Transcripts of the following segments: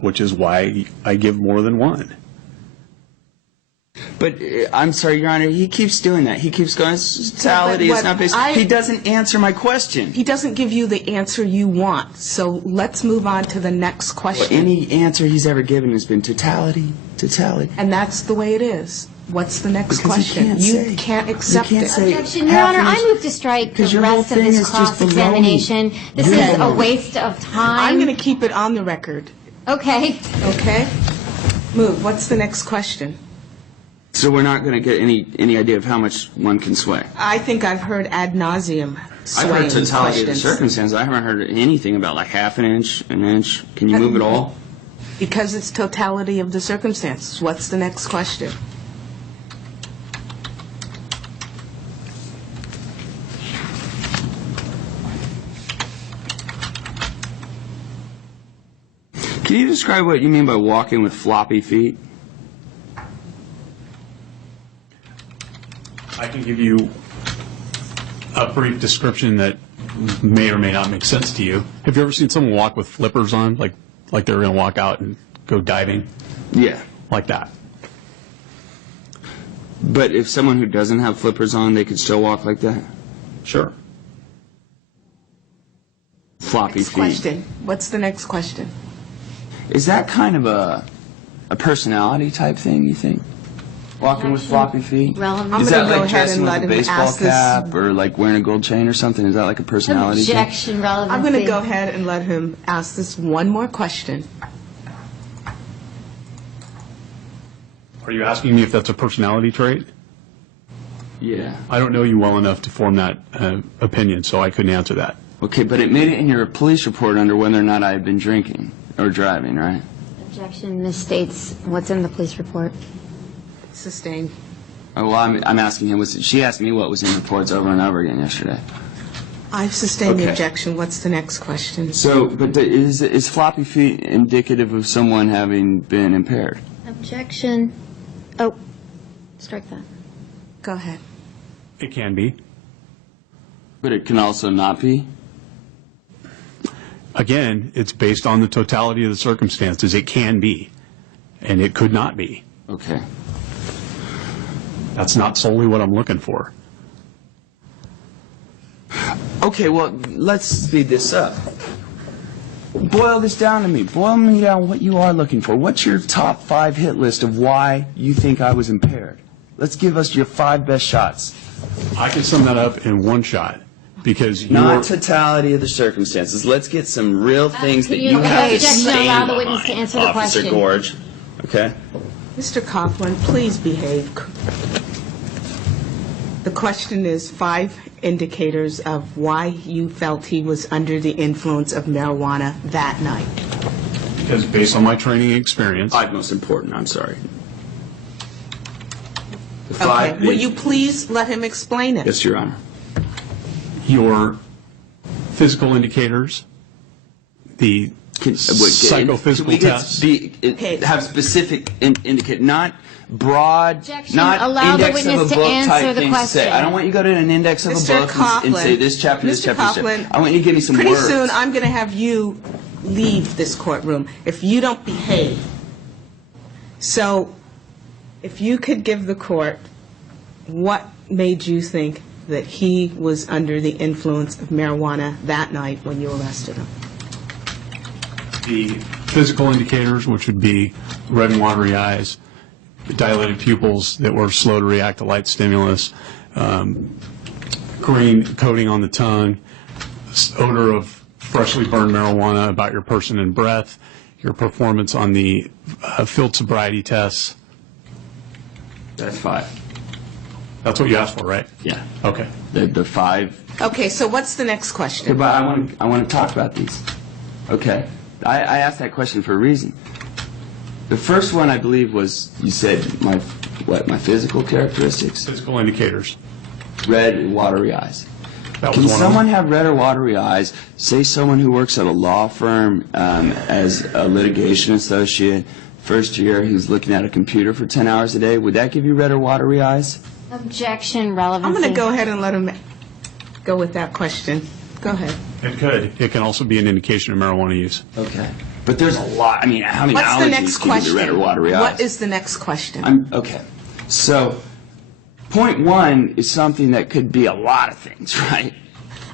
which is why I give more than one. But I'm sorry, Your Honor, he keeps doing that. He keeps going, it's totality, it's not based. He doesn't answer my question. He doesn't give you the answer you want. So let's move on to the next question. Well, any answer he's ever given has been totality, totality. And that's the way it is. What's the next Because question? You can't accept it. Objection, Your Honor, I move to strike the rest of this cross-examination. This is a waste of time. I'm going to keep it on the record. Okay. Okay? Move. What's the next question? So we're not going to get any idea of how much one can sway. I think I've heard ad nauseum I've heard swaying totality of the questions. circumstances. I haven't heard anything about like half an inch, an inch. Can you move it all? Because it's totality of the circumstances. What's the next question? Can you describe what you mean by walking with floppy feet? I can give you a brief description that may or may not make sense to you. Have you ever seen someone walk with flippers on, like they're going to walk out and go diving? Yeah. Like that. But if someone who doesn't have flippers on, they could still walk like that? Sure. Floppy Next feet. question. What's the next question? Is that kind of a personality type thing, you think? Walking with floppy feet? Relevant. I'm Is gonna that go like ahead dressing and with let a him baseball ask this. cap or like wearing a gold chain or something? Is that like a personality thing? Objection, relevancy. I'm going to go ahead and let him ask this one more question. Are you asking me if that's a personality trait? Yeah. I don't know you well enough to form that opinion, so I couldn't answer that. Okay, but it made it in your police report under whether or not I had been drinking or driving, right? Objection misstates what's in the police report. Sustained. Oh, well, I'm asking him. She asked me what was in reports over and over again yesterday. I've sustained the Okay. objection. What's the next question? So, but is floppy feet indicative of someone having been impaired? Objection. Oh, strike that. Go ahead. It can be. But it can also not be? Again, it's based on the totality of the circumstances. It can be, and it could not be. Okay. That's not solely what I'm looking for. Okay, well, let's speed this up. Boil this down to me. Boil me down what you are looking for. What's your top 5 hit list of why you think I was impaired? Let's give us your 5 best shots. I can sum that up in one shot because Not totality of the circumstances. Let's get some real things that can you- you have to objection, stand allow the witness to behind, answer the Officer question. Gorge. Okay? Mr. Coughlin, please behave. The question is 5 indicators of why you felt he was under the influence of marijuana that night. because based on my training and experience, 5 most important, I'm sorry. The Okay. 5 Will you please let him explain it? Yes, Your Honor. your physical indicators, the psychophysical tests. Have specific indicate, not broad, Objection. not Allow the index of a witness to book answer type the things to say. question. I don't want you to go to an index of Mr. a book and say this chapter, this Mr. chapter, this chapter. Coughlin, I want you to give me some pretty words. soon I'm going to have you leave this courtroom if you don't behave. So if you could give the court what made you think that he was under the influence of marijuana that night when you arrested him? The physical indicators, which would be red and watery eyes, dilated pupils that were slow to react to light stimulus, green coating on the tongue, odor of freshly burned marijuana about your person and breath, your performance on the field sobriety tests. That's 5. That's what you asked for, right? Yeah. Okay. The 5. Okay, so what's the next question? But I want to talk about these. Okay. I asked that question for a reason. The first one, I believe, was you said my physical characteristics? Physical indicators. Red and watery eyes. That Can was one someone of them. have red or watery eyes, say someone who works at a law firm as a litigation associate, first year, he's looking at a computer for 10 hours a day, would that give you red or watery eyes? Objection, relevancy. I'm going to go ahead and let him go with that question. Go ahead. It could. It can also be an indication of marijuana use. Okay. But there's a lot. I mean, how many What's the allergies next can be question? to red or watery eyes? What is the next question? Okay. So, point 1 is something that could be a lot of things, right?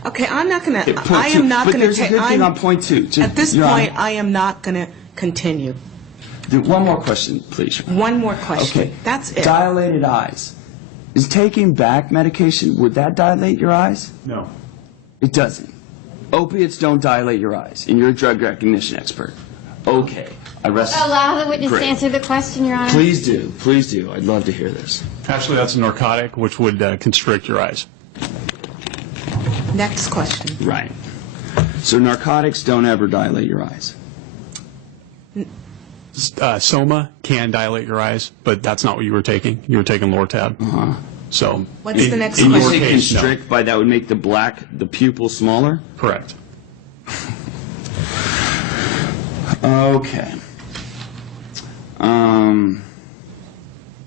Okay, I'm not going Okay, to, point I two. am not But going to there's a good thing on point 2. At this Your Honor. point, I am not going to continue. One more question, please. One more question. Okay. That's it. Dilated eyes. Is taking back medication, would that dilate your eyes? No. It doesn't. Opiates don't dilate your eyes, and you're a drug recognition expert. Okay. I rest. Allow the witness Great. to answer the question, Your Honor. Please do. Please do. I'd love to hear this. Actually, that's a narcotic, which would constrict your eyes. Next question. Right. So narcotics don't ever dilate your eyes. Soma can dilate your eyes, but that's not what you were taking. You were taking Lortab. So, What's the next And you question? say case, no. constrict by that would make the pupil smaller? Correct. Okay.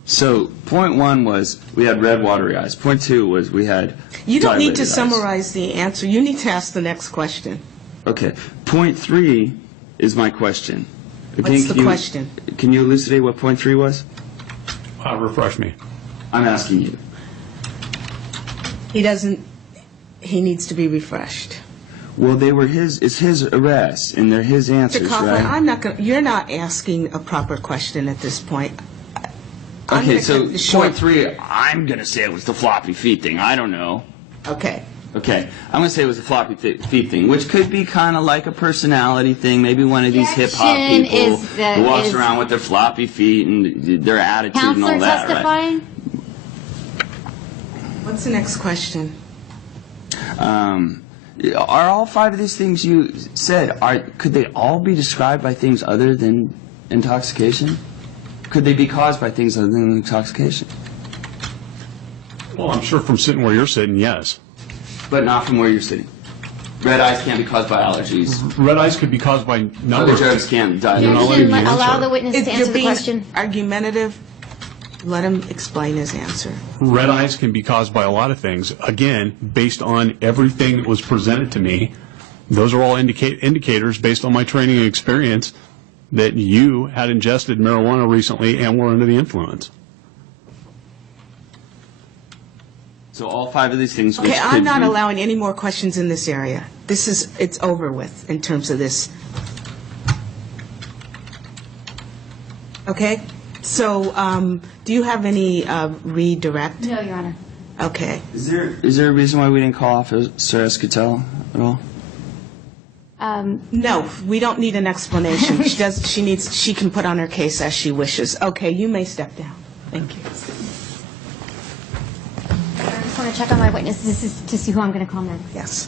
So point 1 was we had red watery eyes. Point 2 was we had You don't need to dilated eyes. summarize the answer. You need to ask the next question. Okay. Point 3 is my question. Again, What's the can you- question? Can you elucidate what point 3 was? Refresh me. I'm asking you. He needs to be refreshed. Well, it's his arrests, and they're his Mr. answers, Kaufman, right? you're not asking a proper question at this point. I'm Okay, gonna so cut this short. point 3, I'm going to say it was the floppy feet thing. I don't know. Okay. Okay, I'm going to say it was a floppy feet thing, which could be kind of like a personality thing. Maybe one of these hip-hop Objection people is the- who walks is- around with their floppy feet and their attitude and all Counselor that, right? testifying? What's the next question? Are all 5 of these things you said, could they all be described by things other than intoxication? Could they be caused by things other than intoxication? Well, I'm sure from sitting where you're sitting, yes. But not from where you're sitting. Red eyes can't be caused by allergies. Red eyes could be caused by number Other of drugs can't die. You're not Objection. letting me Allow answer. the witness If to you're answer the being question. argumentative, let him explain his answer. Red eyes can be caused by a lot of things. Again, based on everything that was presented to me, those are all indicators based on my training and experience that you had ingested marijuana recently and were under the influence. So all 5 of these things which Okay, I'm could not be- allowing any more questions in this area. It's over with in terms of this. Okay? So, do you have any redirect? No, Your Honor. Okay. Is there a reason why we didn't call Officer Escatell at all? No, we don't need an explanation. She can put on her case as she wishes. Okay, you may step down. Thank you. I just want to check on my witnesses to see who I'm going to call next. Yes.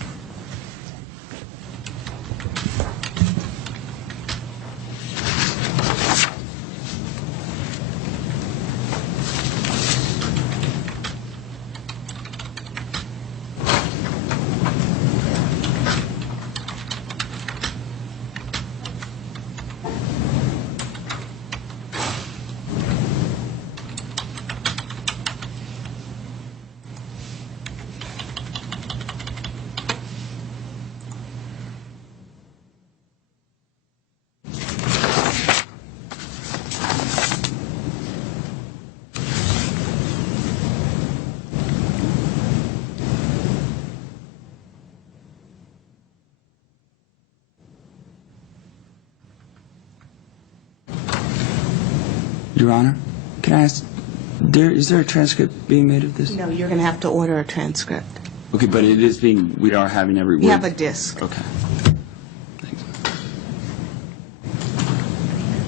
Your Honor, can I ask, is there a transcript being made of this? No, you're going to have to order a transcript. Okay, but we are having every word. You have a disc. Okay. Thanks.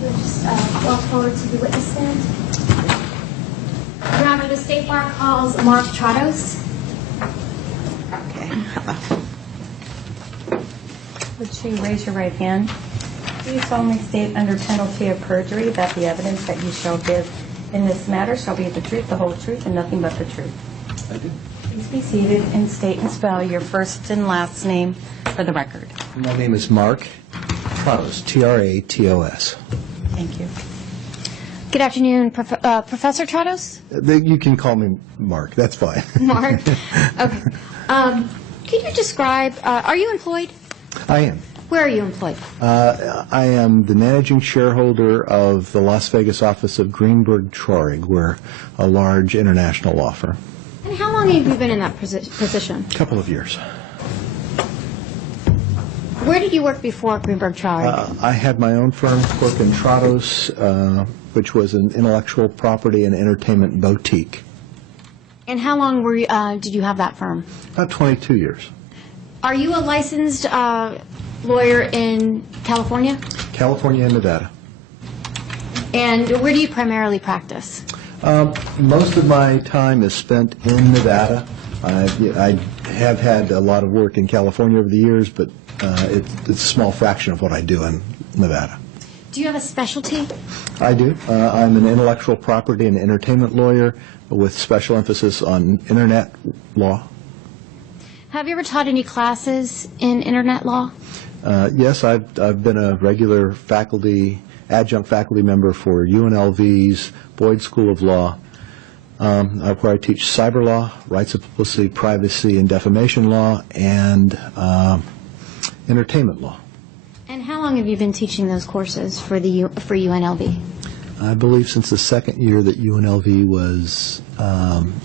We'll just walk forward to the witness stand. Your Honor, the State Bar calls Mark Trados. Okay. Would you raise your right hand? Do you solemnly state under penalty of perjury that the evidence that you shall give in this matter shall be the truth, the whole truth, and nothing but the truth? I do. Please be seated and state and spell your first and last name for the record. My name is Mark Tratos, T-R-A-T-O-S. Thank you. Good afternoon, Professor Trados? You can call me Mark, that's fine. Mark. Okay. Can you describe, are you employed? I am. Where are you employed? I am the managing shareholder of the Las Vegas office of Greenberg Traurig. We're a large international law firm. And how long have you been in that position? A couple of years. Where did you work before Greenberg Traurig? I had my own firm, Cork and Trados, which was an intellectual property and entertainment boutique. And how long did you have that firm? About 22 years. Are you a licensed lawyer in California? California and Nevada. And where do you primarily practice? Most of my time is spent in Nevada. I have had a lot of work in California over the years, but it's a small fraction of what I do in Nevada. Do you have a specialty? I do. I'm an intellectual property and entertainment lawyer with special emphasis on Internet law. Have you ever taught any classes in Internet law? Yes, I've been a regular adjunct faculty member for UNLV's Boyd School of Law, where I teach cyber law, rights of publicity, privacy, and defamation law, and entertainment law. And how long have you been teaching those courses for UNLV? I believe since the second year that UNLV was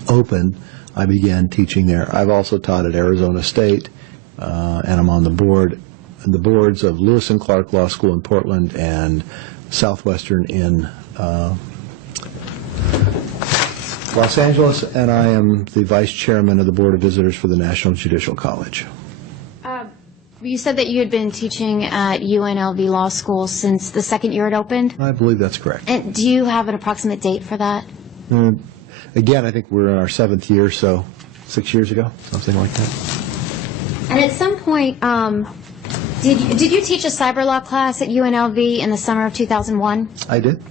open, I began teaching there. I've also taught at Arizona State, and I'm on the boards of Lewis and Clark Law School in Portland and Southwestern in Los Angeles, and I am the vice chairman of the Board of Visitors for the National Judicial College. You said that you had been teaching at UNLV Law School since the second year it opened? I believe that's correct. And do you have an approximate date for that? Again, I think we're in our 7th year, so 6 years ago, something like that. And at some point, did you teach a cyber law class at UNLV in the summer of 2001? I did.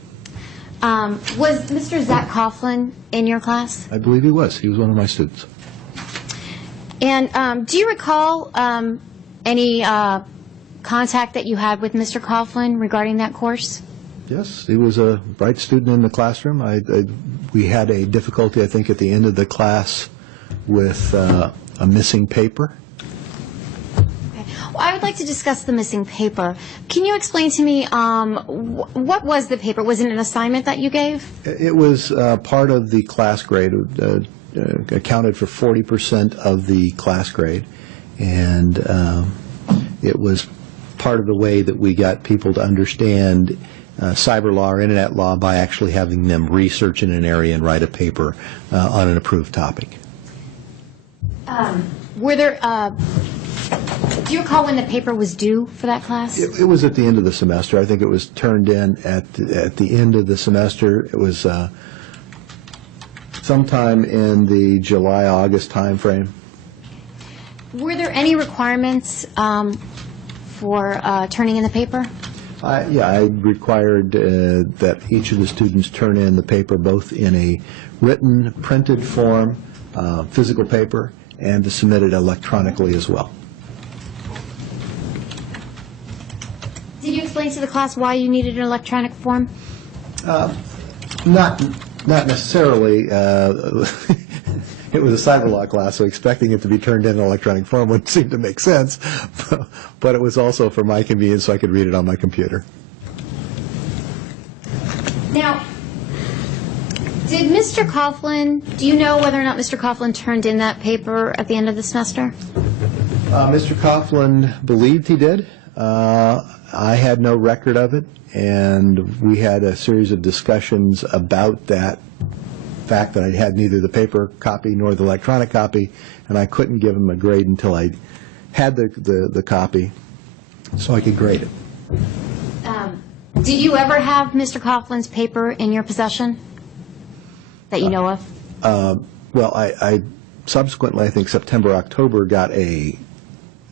Was Mr. Zach Coughlin in your class? I believe he was. He was one of my students. And do you recall any contact that you had with Mr. Coughlin regarding that course? Yes, he was a bright student in the classroom. We had a difficulty, I think, at the end of the class with a missing paper. Okay. Well, I would like to discuss the missing paper. Can you explain to me what was the paper? Was it an assignment that you gave? It was part of the class grade, accounted for 40% of the class grade, and it was part of the way that we got people to understand cyber law or internet law by actually having them research in an area and write a paper on an approved topic. Were there, do you recall when the paper was due for that class? It was at the end of the semester. I think it was turned in at the end of the semester. It was sometime in the July-August time frame. Were there any requirements for turning in the paper? Yeah, I required that each of the students turn in the paper both in a written, printed form, physical paper, and to submit it electronically as well. Did you explain to the class why you needed an electronic form? Not necessarily. It was a cyber law class, so expecting it to be turned in electronic form would seem to make sense, but it was also for my convenience so I could read it on my computer. Now, did Mr. Coughlin, do you know whether or not Mr. Coughlin turned in that paper at the end of the semester? Mr. Coughlin believed he did. I had no record of it, and we had a series of discussions about that fact that I had neither the paper copy nor the electronic copy, and I couldn't give him a grade until I had the copy so I could grade it. Did you ever have Mr. Coughlin's paper in your possession that you know of? Well, I subsequently, I think September, October, got a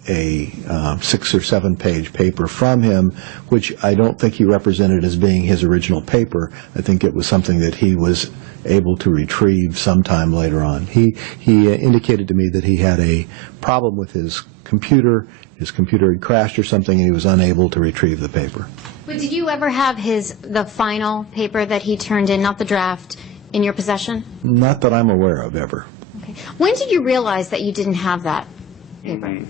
6 or 7 page paper from him, which I don't think he represented as being his original paper. I think it was something that he was able to retrieve sometime later on. He indicated to me that he had a problem with his computer had crashed or something, and he was unable to retrieve the paper. But did you ever have the final paper that he turned in, not the draft, in your possession? Not that I'm aware of, ever. Okay. When did you realize that you didn't have that paper?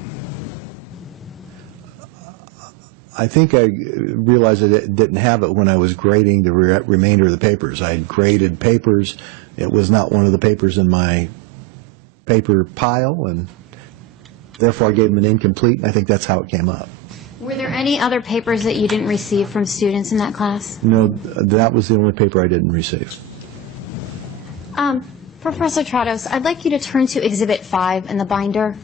I think I realized that it didn't have it when I was grading the remainder of the papers. I had graded papers. It was not one of the papers in my paper pile, and therefore I gave him an incomplete, and I think that's how it came up. Were there any other papers that you didn't receive from students in that class? No, that was the only paper I didn't receive. Professor Trados, I'd like you to turn to Exhibit 5 in the binder.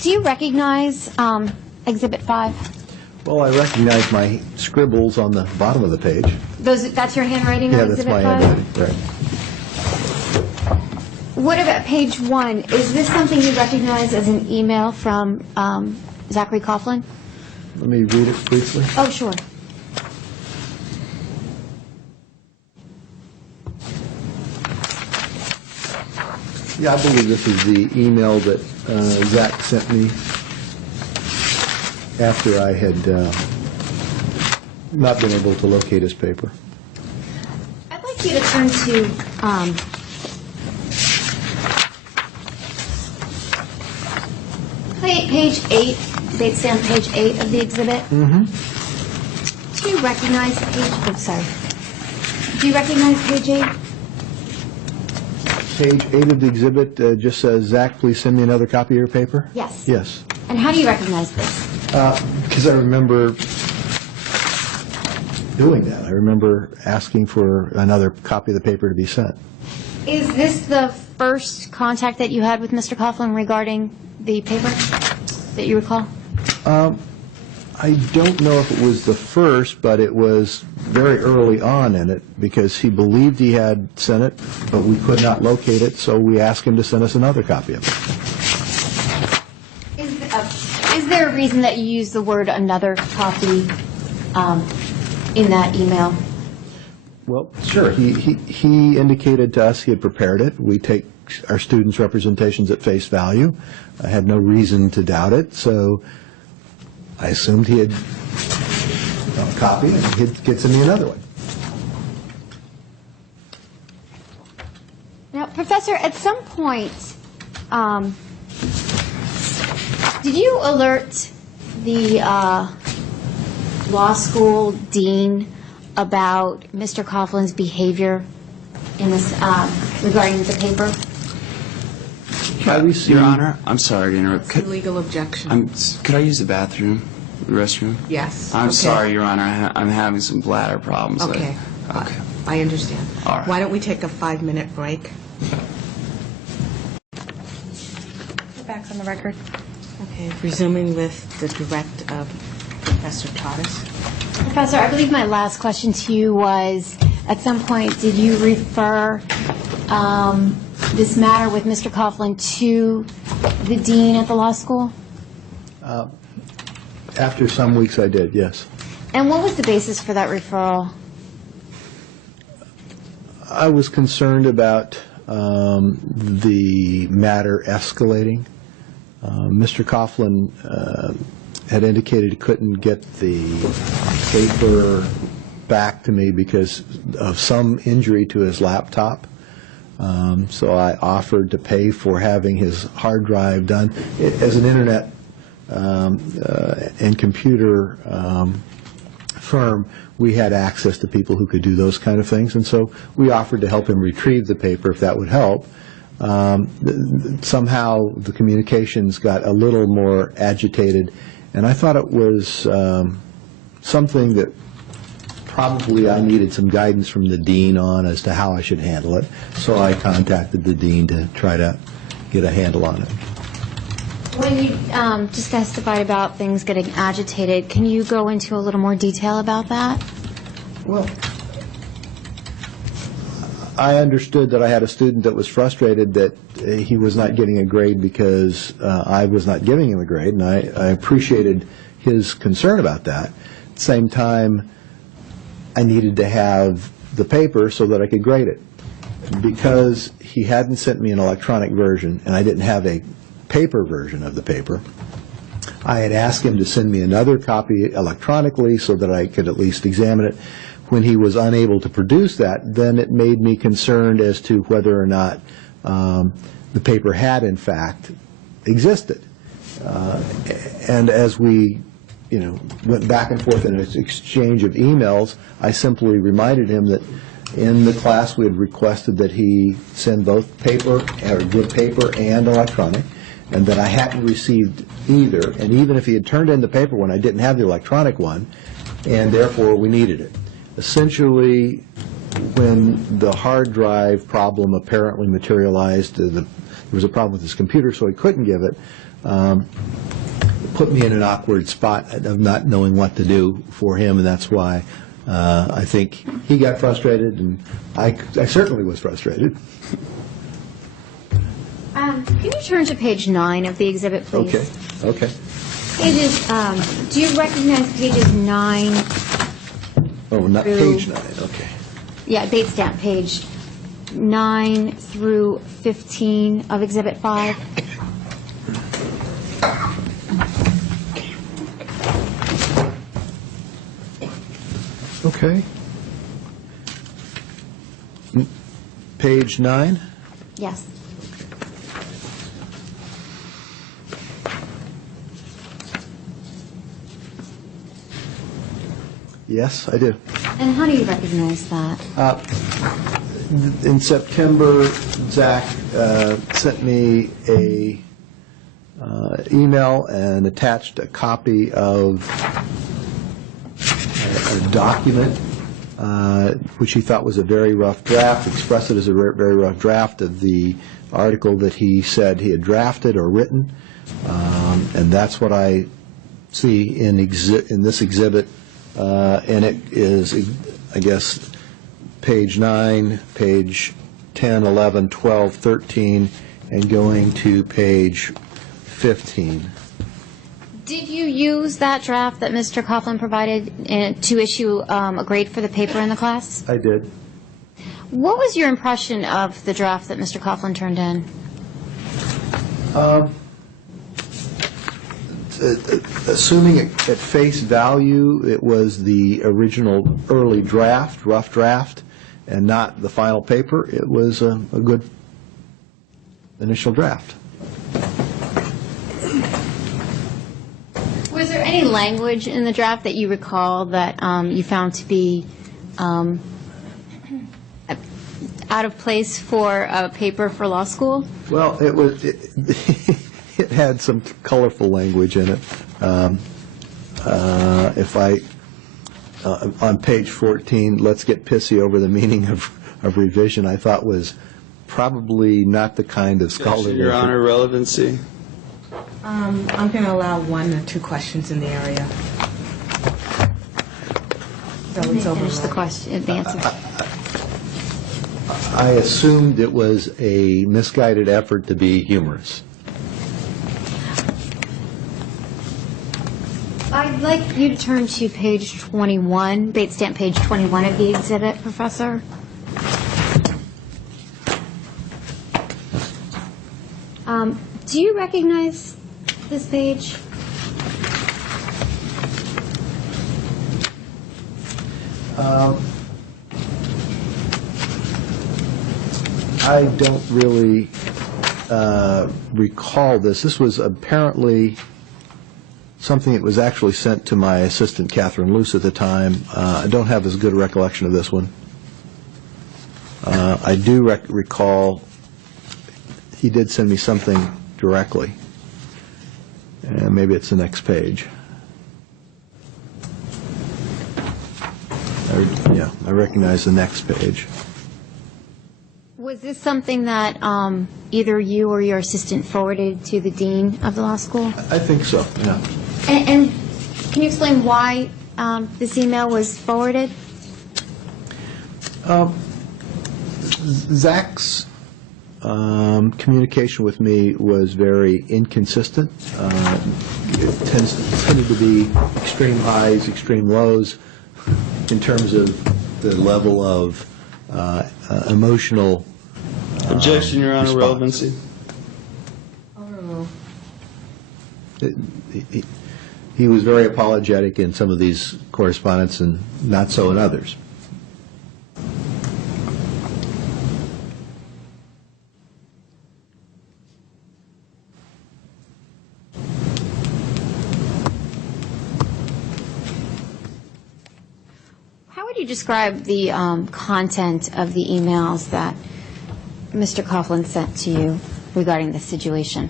Do you recognize Exhibit 5? Well, I recognize my scribbles on the bottom of the page. That's your handwriting Yeah, on that's Exhibit my 5? handwriting, right. What about page 1? Is this something you recognize as an email from Zachary Coughlin? Let me read it briefly. Oh, sure. Yeah, I believe this is the email that Zach sent me after I had not been able to locate his paper. I'd like you to turn to page 8. They'd say on page 8 of the exhibit. Mm-hmm. Do you recognize page? Oh, sorry. Do you recognize page 8? Page 8 of the exhibit just says, Zach, please send me another copy of your paper? Yes. Yes. And how do you recognize this? Because I remember doing that. I remember asking for another copy of the paper to be sent. Is this the first contact that you had with Mr. Coughlin regarding the paper that you recall? I don't know if it was the first, but it was very early on in it because he believed he had sent it, but we could not locate it, so we asked him to send us another copy of it. Is there a reason that you use the word another copy in that email? Well, sure. He indicated to us he had prepared it. We take our students' representations at face value. I had no reason to doubt it, so I assumed he had a copy and he'd send me another one. Now, Professor, at some point, did you alert the law school dean about Mr. Coughlin's behavior in this regarding the paper? Your Honor, I'm sorry to interrupt. Legal objection. Could I use the bathroom, the restroom? Yes. I'm Okay. sorry, Your Honor. I'm having some bladder problems. Okay. Okay. I understand. All right. Why don't we take a 5-minute break? Back on the record. Okay. Resuming with the direct of Professor Trados. Professor, I believe my last question to you was, at some point, did you refer this matter with Mr. Coughlin to the dean at the law school? After some weeks I did, yes. And what was the basis for that referral? I was concerned about the matter escalating. Mr. Coughlin had indicated he couldn't get the paper back to me because of some injury to his laptop. So I offered to pay for having his hard drive done. As an internet and computer firm, we had access to people who could do those kind of things, and so we offered to help him retrieve the paper if that would help. Somehow the communications got a little more agitated, and I thought it was something that probably I needed some guidance from the dean on as to how I should handle it, so I contacted the dean to try to get a handle on it. When you just testified about things getting agitated, can you go into a little more detail about that? Well, I understood that I had a student that was frustrated that he was not getting a grade because I was not giving him a grade, and I appreciated his concern about that. At the same time, I needed to have the paper so that I could grade it. Because he hadn't sent me an electronic version and I didn't have a paper version of the paper, I had asked him to send me another copy electronically so that I could at least examine it. when he was unable to produce that, then it made me concerned as to whether or not the paper had, in fact, existed. And as we, went back and forth in an exchange of emails, I simply reminded him that in the class we had requested that he send both paper, or good paper and electronic, and that I hadn't received either. And even if he had turned in the paper one, I didn't have the electronic one, and therefore we needed it. Essentially, when the hard drive problem apparently materialized, there was a problem with his computer, so he couldn't give it. It put me in an awkward spot of not knowing what to do for him, and that's why I think he got frustrated, and I certainly was frustrated. Can you turn to page 9 of the exhibit, please? Okay. Pages, do you recognize pages 9? Oh, not Through- page 9, okay. Yeah, date stamp, page 9 through 15 of exhibit 5. Okay. Page 9? Yes. Yes, I do. And how do you recognize that? In September, Zach sent me a email and attached a copy of a document which he thought was a very rough draft, expressed it as a very rough draft of the article that he said he had drafted or written, and that's what I see in this exhibit, and it is, I guess, page 9, page 10, 11, 12, 13, and going to page 15. Did you use that draft that Mr. Coughlin provided to issue a grade for the paper in the class? I did. What was your impression of the draft that Mr. Coughlin turned in? Assuming at face value, it was the original early draft, rough draft, and not the final paper, it was a good initial draft. Was there any language in the draft that you recall that you found to be out of place for a paper for law school? Well, it had some colorful language in it. On page 14, let's get pissy over the meaning of revision, I thought was probably not the kind of scholarly. Your Honor, relevancy. I'm going to allow 1 or 2 questions in the area. So it's Finish the overruled. question, the answer. I assumed it was a misguided effort to be humorous. I'd like you to turn to page 21, date stamp page 21 of the exhibit, Professor. Do you recognize this page? I don't really recall this. This was apparently something that was actually sent to my assistant, Catherine Luce, at the time. I don't have as good a recollection of this one. I do recall he did send me something directly. And maybe it's the next page. Yeah, I recognize the next page. Was this something that either you or your assistant forwarded to the dean of the law school? I think so, yeah. And can you explain why this email was forwarded? Zach's communication with me was very inconsistent. It tended to be extreme highs, extreme lows in terms of the level of emotional Objection, Your Honor, response. relevancy. Overruled. He was very apologetic in some of these correspondence and not so in others. you describe the content of the emails that Mr. Coughlin sent to you regarding this situation?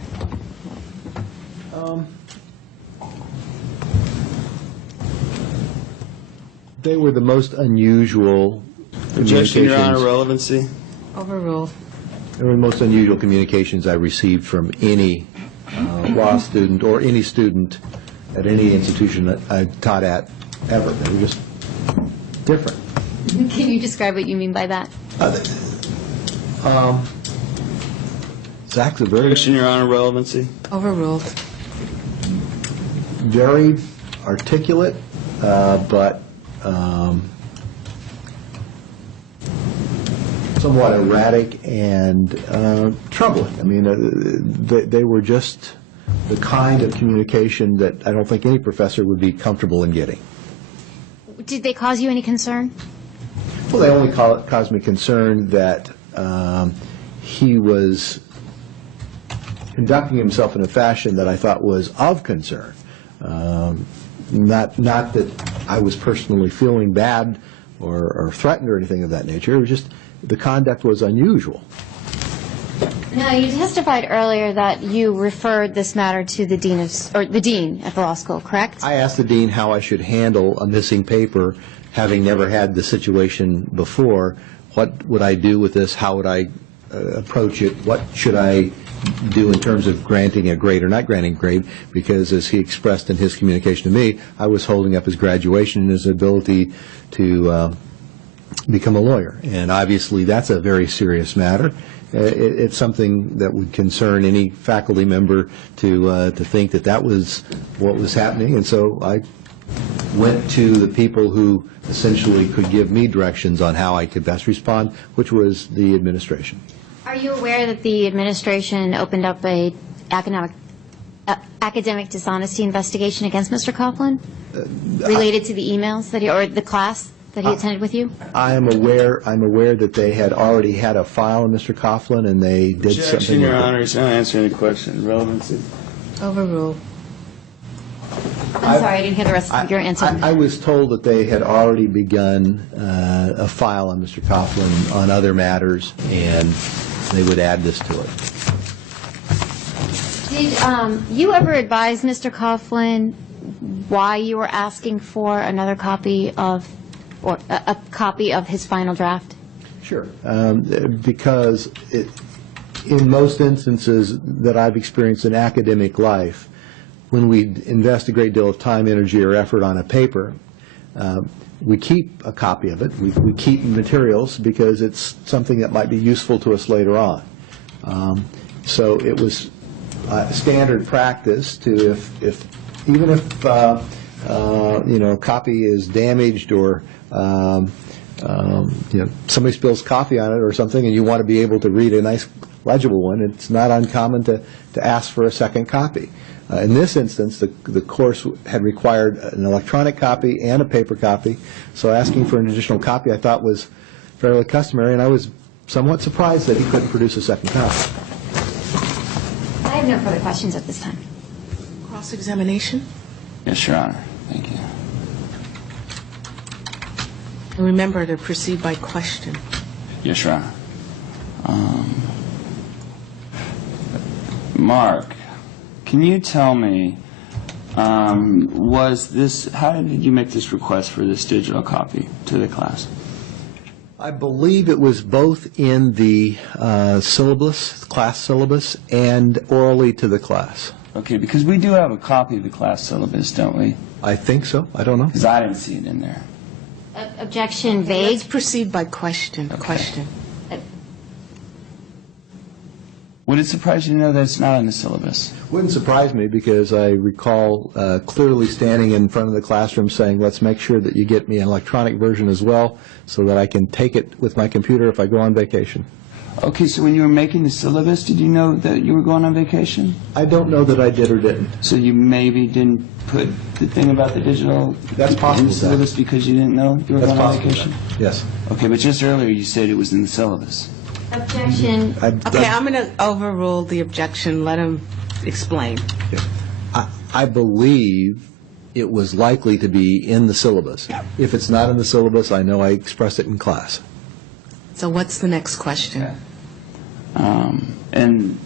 They were the most unusual Objection, Your Honor, communications. relevancy. Overruled. They were the most unusual communications I received from any law student or any student at any institution that I taught at ever. They were just different. Can you describe what you mean by that? Zach's a very, Objection, Your Honor, relevancy. Overruled. very articulate, but somewhat erratic and troubling. I mean, they were just the kind of communication that I don't think any professor would be comfortable in getting. Did they cause you any concern? Well, they only caused me concern that he was conducting himself in a fashion that I thought was of concern. Not that I was personally feeling bad or threatened or anything of that nature. It was just the conduct was unusual. Now, you testified earlier that you referred this matter to the dean at the law school, correct? I asked the dean how I should handle a missing paper, having never had the situation before. What would I do with this? How would I approach it? What should I do in terms of granting a grade or not granting a grade? Because as he expressed in his communication to me, I was holding up his graduation and his ability to become a lawyer. And obviously that's a very serious matter. It's something that would concern any faculty member to think that that was what was happening. And so I went to the people who essentially could give me directions on how I could best respond, which was the administration. Are you aware that the administration opened up a academic dishonesty investigation against Mr. Coughlin related to the emails that or the class that he attended with you? I'm aware that they had already had a file on Mr. Coughlin and they did Objection, something Your with it. Honor, he's not answering the question. Relevancy. Overruled. I'm sorry, I didn't hear the rest of your answer. I was told that they had already begun a file on Mr. Coughlin on other matters, and they would add this to it. Did you ever advise Mr. Coughlin why you were asking for another copy of, or a copy of his final draft? Sure. Because in most instances that I've experienced in academic life, when we invest a great deal of time, energy, or effort on a paper, we keep a copy of it. We keep materials because it's something that might be useful to us later on. So it was standard practice to, even if a copy is damaged or somebody spills coffee on it or something, and you want to be able to read a nice legible one, it's not uncommon to ask for a second copy. In this instance, the course had required an electronic copy and a paper copy, so asking for an additional copy I thought was fairly customary, and I was somewhat surprised that he couldn't produce a second copy. I have no further questions at this time. Cross-examination? Yes, Your Honor. Thank you. And remember to proceed by question. Yes, Your Honor. Mark, can you tell me, how did you make this request for this digital copy to the class? I believe it was both in the syllabus, class syllabus, and orally to the class. Okay, because we do have a copy of the class syllabus, don't we? I think so. I don't know. Because I didn't see it in there. Objection vague. Let's proceed by question. Question. Would it surprise you to know that it's not in the syllabus? Wouldn't surprise me because I recall clearly standing in front of the classroom saying, let's make sure that you get me an electronic version as well so that I can take it with my computer if I go on vacation. Okay, so when you were making the syllabus, did you know that you were going on vacation? I don't know that I did or didn't. So you maybe didn't put the thing about the digital That's possible, in the syllabus Zach. because you didn't know you were That's going on possible. vacation? Yes. Okay, but just earlier you said it was in the syllabus. Objection. Okay, I'm going to overrule the objection. Let him explain. I believe it was likely to be in the syllabus. If it's not in the syllabus, I know I expressed it in class. So what's the next question? And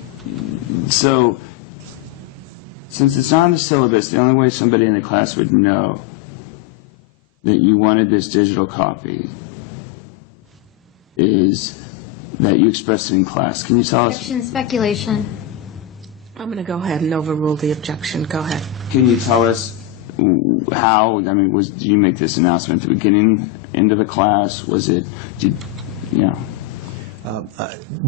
so, since it's not in the syllabus, the only way somebody in the class would know that you wanted this digital copy is that you expressed it in class. Can you tell us? Objection, speculation. I'm going to go ahead and overrule the objection. Go ahead. Can you tell us how? I mean, did you make this announcement at the beginning, end of the class? Was it?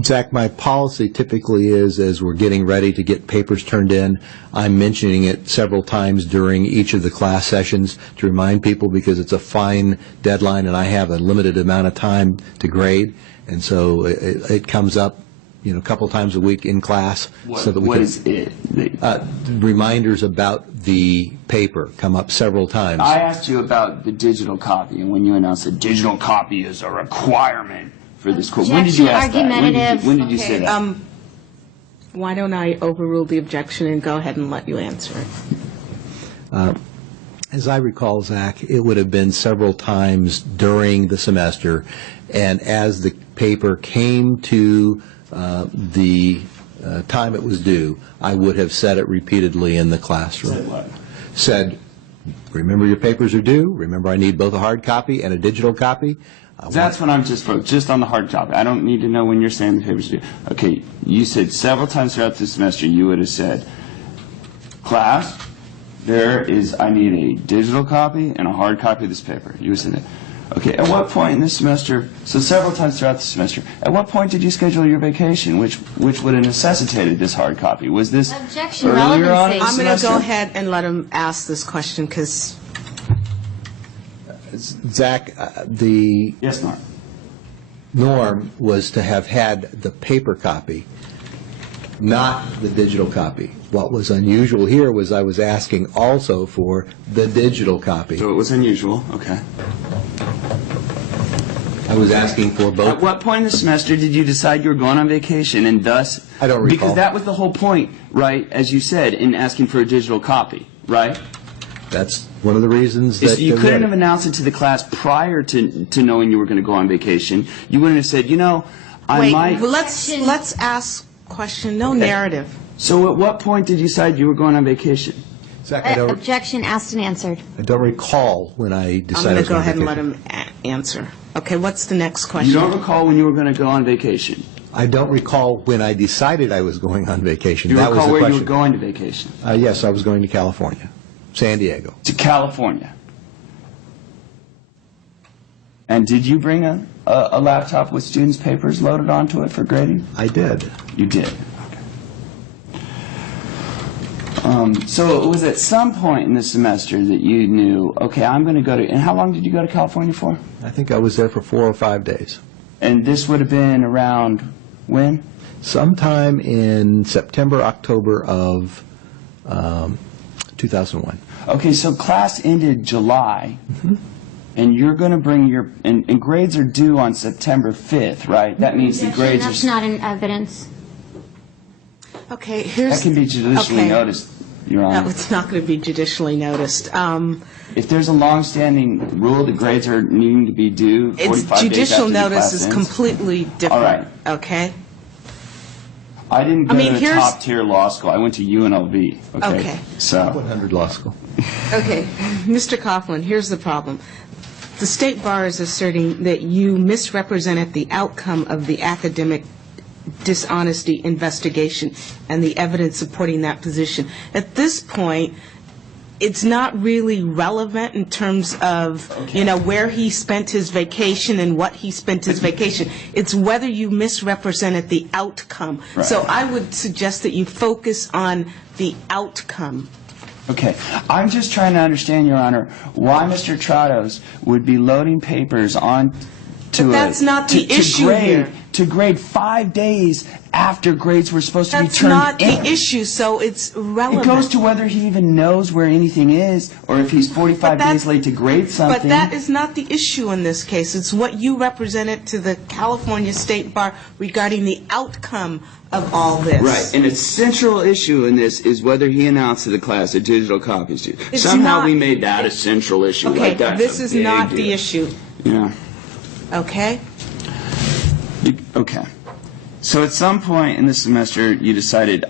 Zach, my policy typically is, as we're getting ready to get papers turned in, I'm mentioning it several times during each of the class sessions to remind people, because it's a fine deadline and I have a limited amount of time to grade, and so it comes up, a couple times a week in class. So that we what can, is it? reminders about the paper come up several times. I asked you about the digital copy, and when you announced that digital copy is a requirement for this course, when did you ask that? Argumentative. When did you say that? Why don't I overrule the objection and go ahead and let you answer it? As I recall, Zach, it would have been several times during the semester, and as the paper came to the time it was due, I would have said it repeatedly in the classroom. Said what? Said, remember your papers are due, remember I need both a hard copy and a digital copy. That's what I'm just on the hard copy. I don't need to know when you're saying the papers are due. Okay, you said several times throughout the semester you would have said, class, I need a digital copy and a hard copy of this paper. You would say that. Okay, at what point in this semester, so several times throughout the semester, at what point did you schedule your vacation, which would have necessitated this hard copy? Was this Objection, earlier on in relevancy. the I'm going to semester? go ahead and let him ask this question because Zach, the Yes, Norm. norm was to have had the paper copy, not the digital copy. What was unusual here was I was asking also for the digital copy. So it was unusual, okay. I was asking for At both. what point in the semester did you decide you were going on vacation, and thus... I don't recall. Because that was the whole point, right, as you said, in asking for a digital copy, right? That's one of the reasons that... You couldn't have announced it to the class prior to knowing you were going to go on vacation. You wouldn't have said, I wait. might... Well, let's ask question. No narrative. So at what point did you decide you were going on vacation? Zach, I Objection, asked and answered. don't recall when I I'm decided... going I to was go on ahead and let vacation. him answer. Okay, what's the next You question? don't recall when you were going to go on vacation. I don't recall when I decided I was going on vacation. You That was recall the where question. you were going to vacation. Yes, I was going to California, San Diego. To California. And did you bring a laptop with students' papers loaded onto it for grading? I did. You did. So it was at some point in the semester that you knew, okay, I'm going to go to, and how long did you go to California for? I think I was there for 4 or 5 days. And this would have been around when? Sometime in September, October of 2001. Okay, so class ended July, and you're going to bring and grades are due on September 5th, right? That means the Objection, grades that's are, not in evidence. Okay, here's... that can be judicially okay. noticed, Your Honor. No, it's not going to be judicially noticed. If there's a long-standing rule that grades are needing to be due 45 It's days judicial after the notice class is ends. completely different. All right. Okay? I didn't go I mean, to a here's- top-tier law school. I went to UNLV. Okay. So, 100 Law School. Okay, Mr. Coughlin, here's the problem. The State Bar is asserting that you misrepresented the outcome of the academic dishonesty investigation and the evidence supporting that position. At this point, it's not really relevant in terms of, where he spent his vacation and what he spent his vacation. It's whether you misrepresented the outcome. Right. So I would suggest that you focus on the outcome. okay. I'm just trying to understand, Your Honor, why Mr. Trados would be loading papers on to But that's not the to issue grade. here. to grade 5 days after grades were supposed to be That's turned not in. the issue, so it's relevant. It goes to whether he even knows where anything is, or if he's 45 But that- days late to grade something. But that is not the issue in this case. It's what you represented to the California State Bar regarding the outcome of all this. Right, and a central issue in this is whether he announced to the class that digital copies do. It's Somehow not- we made that a central issue. Okay, like that's this a is big not the deal. issue, Yeah. okay? Okay. So at some point in the semester, you decided,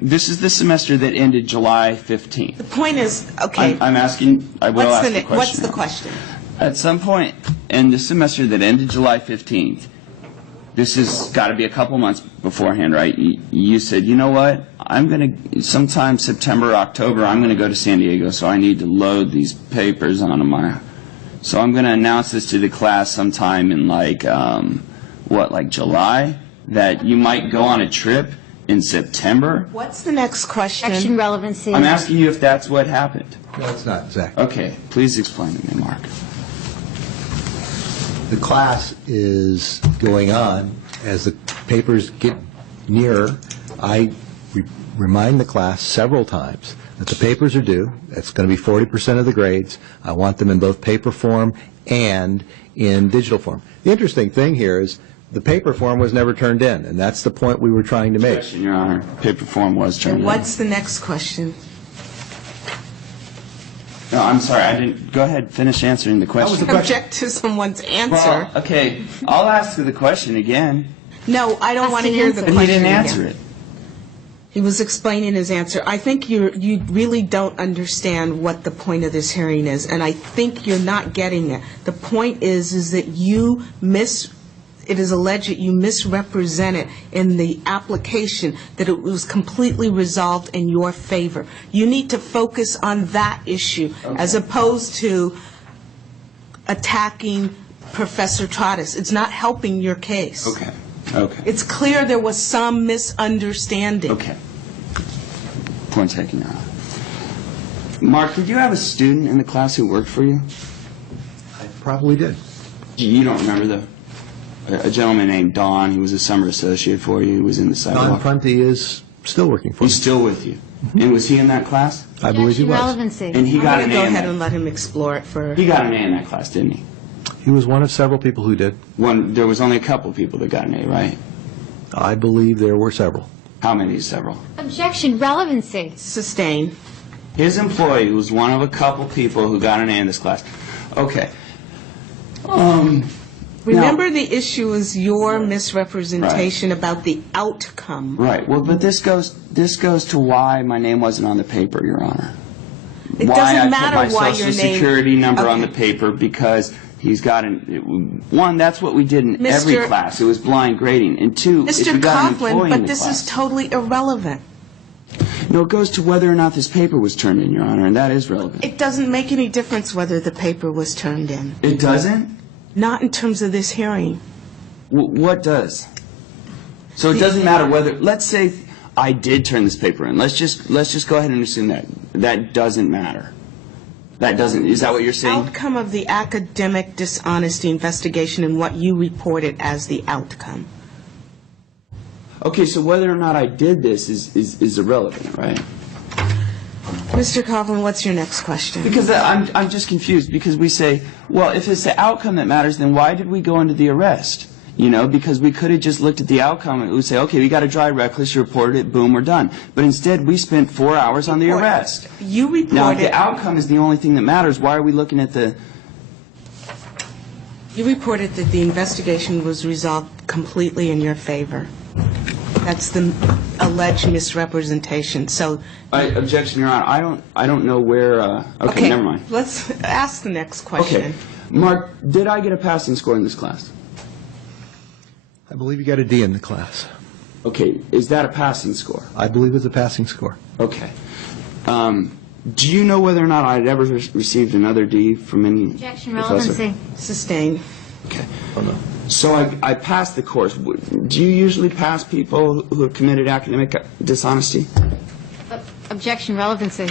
this is the semester that ended July 15th. The point is, okay, I'm asking, I will ask the question. what's the question? At some point in the semester that ended July 15th, this has got to be a couple months beforehand, right? You said, you know what, sometime September, October, I'm going to go to San Diego, so I need to load these papers onto so I'm going to announce this to the class sometime in like July, that you might go on a trip in September? What's the next question? Objection relevancy. I'm asking you if that's what happened. No, it's not, Zach. Okay, please explain to me, Mark. The class is going on. As the papers get nearer, I remind the class several times that the papers are due. That's going to be 40% of the grades. I want them in both paper form and in digital form. The interesting thing here is the paper form was never turned in, and that's the point we were trying to make. Question, Your Honor. Paper form was turned And in. what's the next question? No, I'm sorry. I didn't. Go ahead. Finish answering the question. was the question. Object to someone's answer. Well, okay. I'll ask you the question again. No, I don't Ask want to the hear answer. the But question he didn't again. answer it. He was explaining his answer. I think you really don't understand what the point of this hearing is, and I think you're not getting it. The point is that it is alleged that you misrepresented in the application that it was completely resolved in your favor. You need to focus on that issue as opposed to attacking Professor Trottis. It's not helping your case. Okay. Okay. It's clear there was some misunderstanding. Okay. Point taken, Your Honor. Mark, did you have a student in the class who worked for you? I probably did. You don't remember a gentleman named Don. He was a summer associate for you. He was in the Don sidewalk. Prunty is still working for me. He's still with you. And was he in that class? I believe he Objection was. relevancy. And he got I'm an going to A go in ahead that. and let him explore it for... He got an A in that class, didn't he? He was one of several people who did. There was only a couple people that got an A, right? I believe there were several. How many? Several. Objection relevancy. Sustain. His employee was one of a couple people who got an A in this class. Okay. Remember, the issue is your misrepresentation about the outcome. Right. Well, but this goes to why my name wasn't on the paper, Your Honor. It why doesn't I matter put my why social your name... security number on the Okay. paper because he's got one, that's what we did in every Mr. class. It was blind grading. And two, if you Mr. got an employee Coughlin, in but the this class. is totally irrelevant. No, it goes to whether or not this paper was turned in, Your Honor, and that is relevant. It doesn't make any difference whether the paper was turned in. It doesn't? Not in terms of this hearing. What does? So it doesn't matter whether, let's say I did turn this paper in. Let's just go ahead and assume that. That doesn't matter. That doesn't, is that what you're saying? Outcome of the academic dishonesty investigation and what you reported as the outcome. Okay, so whether or not I did this is irrelevant, right? Mr. Coughlin, what's your next question? Because I'm just confused, because we say, well, if it's the outcome that matters, then why did we go into the arrest? You know, because we could have just looked at the outcome and we would say, okay, we got a dry reckless, you reported it, boom, we're done. But instead, we spent 4 hours on the arrest. You reported... Now, if the outcome is the only thing that matters, why are we looking at the... You reported that the investigation was resolved completely in your favor. That's the alleged misrepresentation. So, Objection, Your Honor. I don't know where... Okay, never mind. Let's ask the next question. Okay. Mark, did I get a passing score in this class? I believe you got a D in the class. Okay, is that a passing score? I believe it's a passing score. Okay. Do you know whether or not I'd ever received another D from any Objection professor? relevancy. Sustained. Okay. Oh, no. So I passed the course. Do you usually pass people who have committed academic dishonesty? Objection relevancy.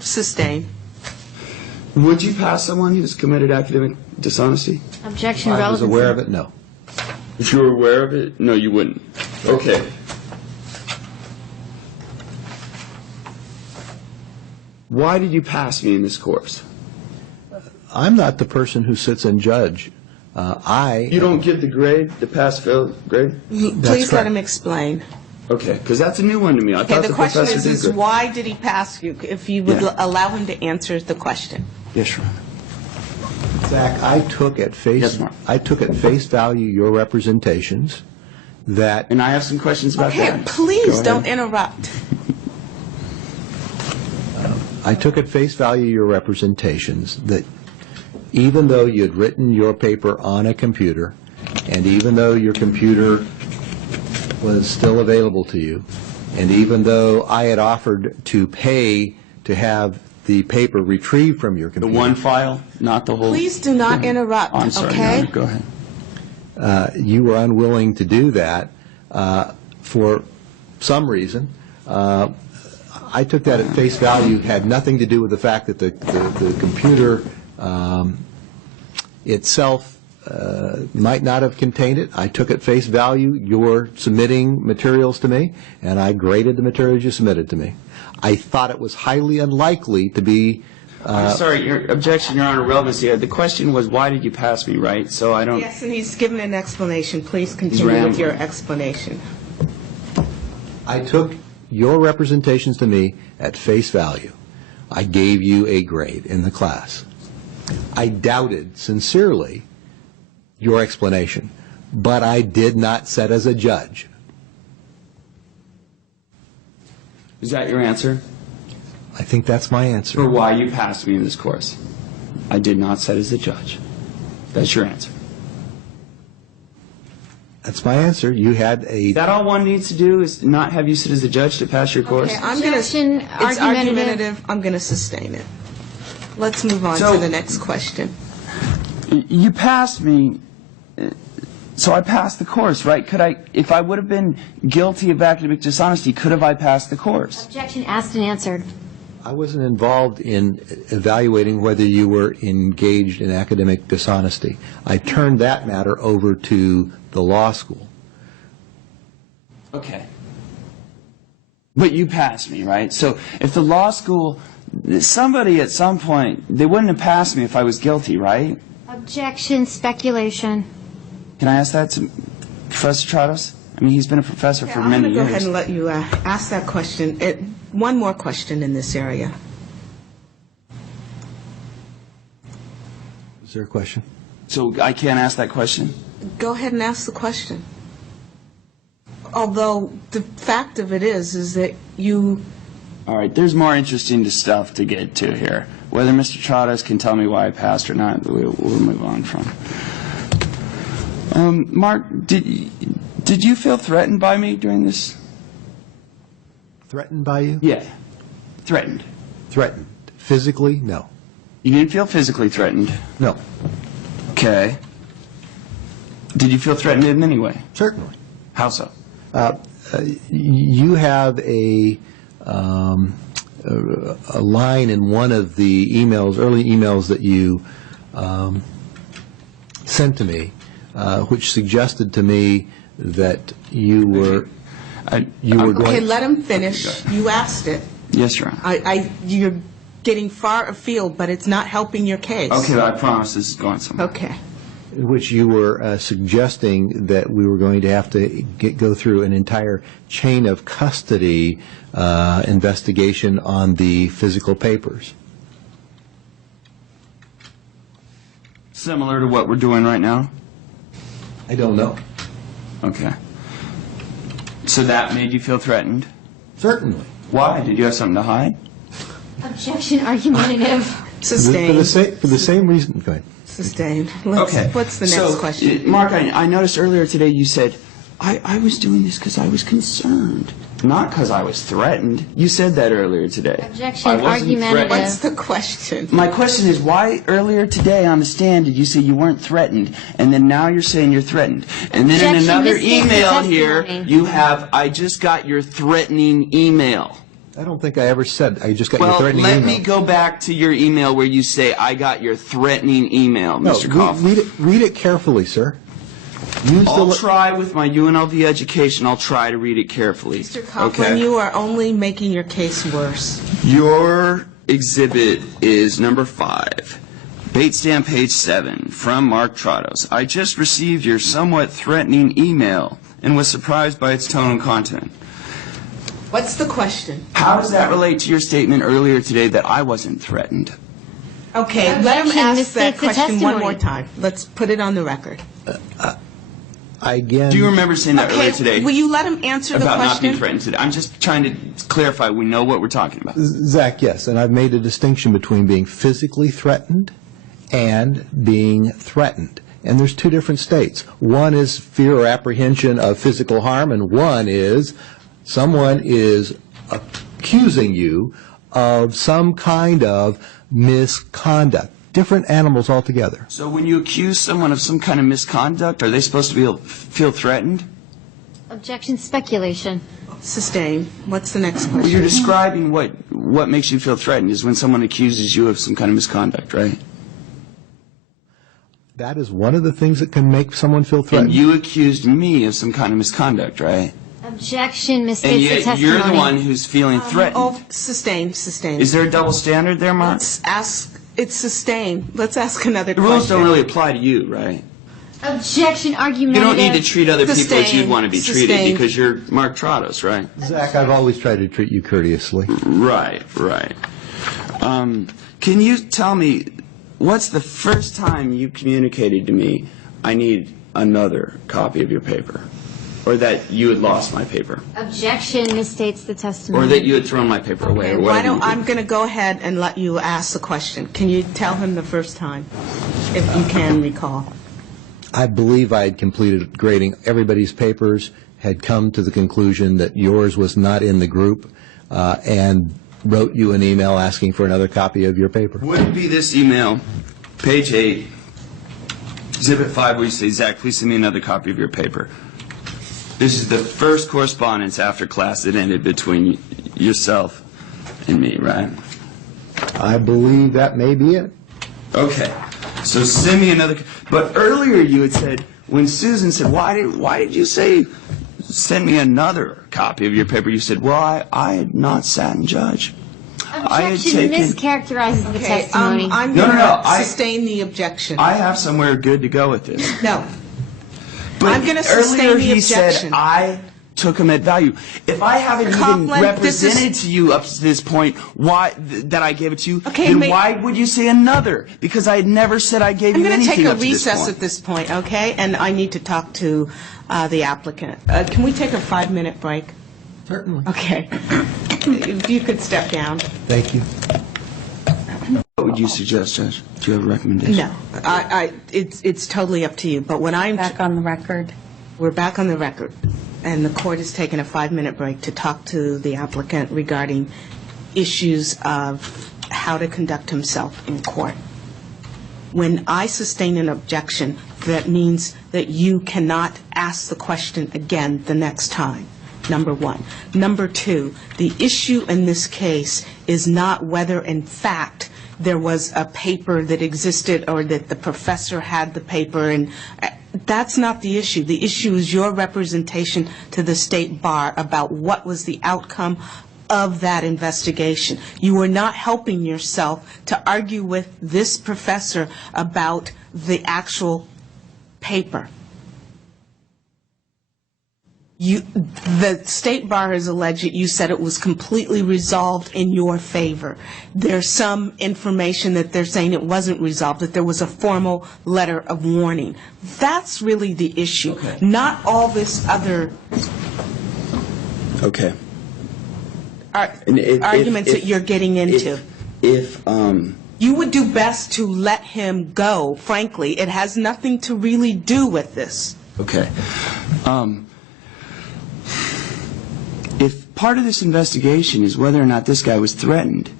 Sustained. Would you pass someone who's committed academic dishonesty? Objection I was relevancy. aware of it, no. If you were aware of it, no, you wouldn't. Okay. Why did you pass me in this course? I'm not the person who sits and judge. You don't give the grade, the pass-fail grade? Please let correct. him explain. Okay, because that's a new one to me. I Okay, thought the the question professor did is good. why did he pass you? If you would Yeah. allow him to answer the question. Yes, Your Honor. Zach, I took at Yes, Mark. face value your representations that And I have some questions about Okay, that. please Go don't ahead. interrupt. I took at face value your representations that even though you had written your paper on a computer, and even though your computer was still available to you, and even though I had offered to pay to have the paper retrieved from your The computer, one file, not the whole... Please do not interrupt, Oh, I'm sorry, Your okay? Honor. Go ahead. you were unwilling to do that for some reason. I took that at face value, had nothing to do with the fact that the computer itself might not have contained it. I took at face value your submitting materials to me, and I graded the materials you submitted to me. I thought it was highly unlikely to be... I'm sorry, your objection, Your Honor, relevancy. The question was, why did you pass me, right? So I don't... Yes, and he's given an explanation. Please continue rambling. with your explanation. I took your representations to me at face value. I gave you a grade in the class. I doubted sincerely your explanation, but I did not sit as a judge. Is that your answer? I think that's my For answer. why you passed me in this course? I did not sit as a judge. That's your answer. That's my answer. You had Is a... that all one needs to do, is not have you sit as a judge to pass your course? Okay, I'm going to... Objection, It's argumentative. argumentative. I'm going to sustain it. Let's move on So- to the next question. You passed me, so I passed the course, right? Could I, if I would have been guilty of academic dishonesty, could have I passed the course? Objection asked and answered. I wasn't involved in evaluating whether you were engaged in academic dishonesty. I turned that matter over to the law school. Okay. But you passed me, right? So if the law school, somebody at some point, they wouldn't have passed me if I was guilty, right? Objection, speculation. Can I ask that to Professor Trados? I mean, he's been a professor for I'm many going to go years. ahead and let you ask that question. One more question in this area. Is there a question? So I can't ask that question? Go ahead and ask the question. Although the fact of it is that you... All right, there's more interesting stuff to get to here. Whether Mr. Trados can tell me why I passed or not, we'll move on from. Mark, did you feel threatened by me during this? Threatened by you? Yeah, threatened. Threatened. Physically? No. You didn't feel physically threatened. No. Okay. Did you feel threatened in any way? Certainly. How so? You have a line in one of the emails, early emails that you sent to me, which suggested to me that you were going... Okay, let him finish. You asked it. Yes, Your Honor. You're getting far afield, but it's not helping your case. Okay, I promise this is going somewhere. Okay. in which you were suggesting that we were going to have to go through an entire chain of custody investigation on the physical papers. Similar to what we're doing right now? I don't know. Okay. So that made you feel threatened? Certainly. Why? Did you have something to hide? Objection argumentative. Sustained. For the same reason. Go ahead. Sustained. Okay. What's the next question? Mark, I noticed earlier today you said, I was doing this because I was concerned, not because I was threatened. You said that earlier today. Objection, I wasn't argumentative. threatened. What's the question? My question is, why earlier today on the stand did you say you weren't threatened, and then now you're saying you're threatened? And then in Objection, another misstatement of email here, testimony. you have, I just got your threatening email. I don't think I ever said I just got your Well, threatening let email. me go back to your email where you say, I got your threatening email, No, Mr. Kaufman. read it carefully, sir. Use the I'll le- try with my UNLV education, I'll try to read it carefully. Mr. Coughlin, you are only making your case worse. Your exhibit is number 5. Bait stamp page 7 from Mark Trados. I just received your somewhat threatening email and was surprised by its tone and content. What's the question? How does that relate to your statement earlier today that I wasn't threatened? Okay, let him Objection, ask misstates that the question one more testimony. time. Let's put it on the record. Again. Do you remember saying that earlier today? Will you let him answer the About not being question? threatened today. I'm just trying to clarify we know what we're talking about. Zach, yes, and I've made a distinction between being physically threatened and being threatened. And there's two different states. One is fear or apprehension of physical harm, and one is someone is accusing you of some kind of misconduct. Different animals altogether. So when you accuse someone of some kind of misconduct, are they supposed to feel threatened? Objection, speculation. Sustain. What's the next Well, question? you're describing what makes you feel threatened is when someone accuses you of some kind of misconduct, right? That is one of the things that can make someone feel And threatened. you accused me of some kind of misconduct, right? Objection, And misstates the yet testimony. you're the one who's feeling threatened. Oh, sustain, sustain. Is there a double standard there, Mark? Let's ask, it's sustain. Let's ask another The question. rules don't really apply to you, right? Objection, You argumentative. don't need to treat other people as Sustained. you'd want to be treated Sustained. because you're Mark Trados, right? Zach, I've always tried to treat you courteously. Right. Can you tell me, what's the first time you communicated to me, I need another copy of your paper? Or that you had lost my paper? Objection, misstates the testimony. Or that you had thrown my paper away? Okay, Or why whatever don't, you did? I'm going to go ahead and let you ask the question. Can you tell him the first time, if you can recall? I believe I had completed grading everybody's papers, had come to the conclusion that yours was not in the group, and wrote you an email asking for another copy of your paper. Would it be this email, page 8, Exhibit 5, where you say, Zach, please send me another copy of your paper? This is the first correspondence after class that ended between yourself and me, right? I believe that may be it. Okay. So send me another. But earlier you had said, when Susan said, why did you say send me another copy of your paper? You said, well, I had not sat and judged. I had Objection taken. mischaracterizes the Okay, testimony. I'm No, going no, to I- sustain the objection. I have somewhere good to go with this. No. But I'm gonna sustain earlier the he objection. said I took him at value. If I haven't even Coughlin, this is- represented to you up to this point that I gave it to you, Okay, then ma- why would you say another? Because I had never said I gave I'm you going to anything take a up to this recess point. at this point, okay? And I need to talk to the applicant. Can we take a 5-minute break? Certainly. Okay. If you could step down. Thank you. What would you suggest, Judge? Do you have a recommendation? No, it's totally up to you, but what I'm... Back on the record. We're back on the record, and the court has taken a 5-minute break to talk to the applicant regarding issues of how to conduct himself in court. When I sustain an objection, that means that you cannot ask the question again the next time, number one. Number two, the issue in this case is not whether in fact there was a paper that existed or that the professor had the paper, and that's not the issue. The issue is your representation to the State Bar about what was the outcome of that investigation. You were not helping yourself to argue with this professor about the actual paper. The State Bar has alleged that you said it was completely resolved in your favor. There's some information that they're saying it wasn't resolved, that there was a formal letter of warning. That's really the issue, not all this other Okay. And arguments that you're getting into. If You would do best to let him go, frankly. It has nothing to really do with this. Okay. If part of this investigation is whether or not this guy was threatened,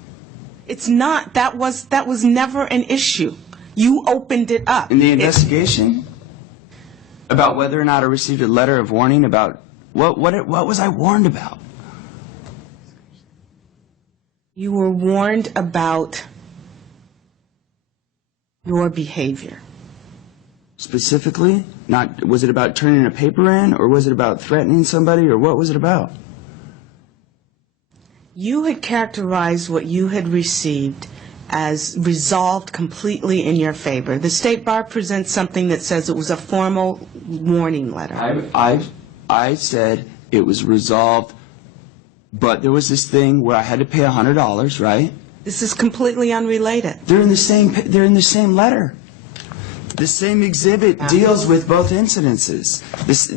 It's not. That was never an issue. You opened it up. in the investigation about whether or not I received a letter of warning about what was I warned about? You were warned about your behavior. specifically? Not, was it about turning a paper in, or was it about threatening somebody, or what was it about? You had characterized what you had received as resolved completely in your favor. The State Bar presents something that says it was a formal warning letter. I said it was resolved, but there was this thing where I had to pay $100, right? This is completely unrelated. They're in the same letter. The same exhibit deals with both incidences.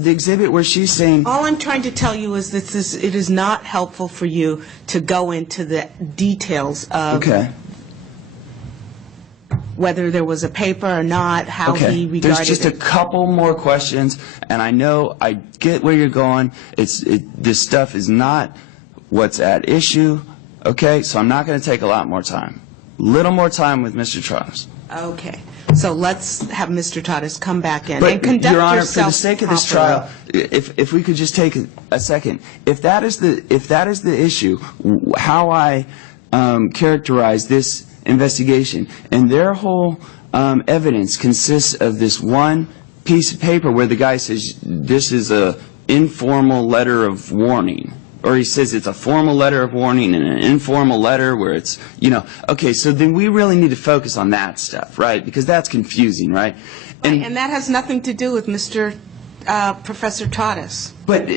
The exhibit where she's saying, All I'm trying to tell you is that it is not helpful for you to go into the details of okay, whether there was a paper or not, how he regarded there's just a it. couple more questions, and I know, I get where you're going. This stuff is not what's at issue, okay? So I'm not going to take a lot more time. Little more time with Mr. Trottis. Okay. So let's have Mr. Trottis come back in But, and conduct Your Honor, yourself for the sake of this properly. trial, if we could just take a second, if that is the issue, how I characterize this investigation, and their whole evidence consists of this one piece of paper where the guy says this is a informal letter of warning, or he says it's a formal letter of warning and an informal letter where it's, okay, so then we really need to focus on that stuff, right? Because that's confusing, right? And that has nothing to do with Professor Trottis. But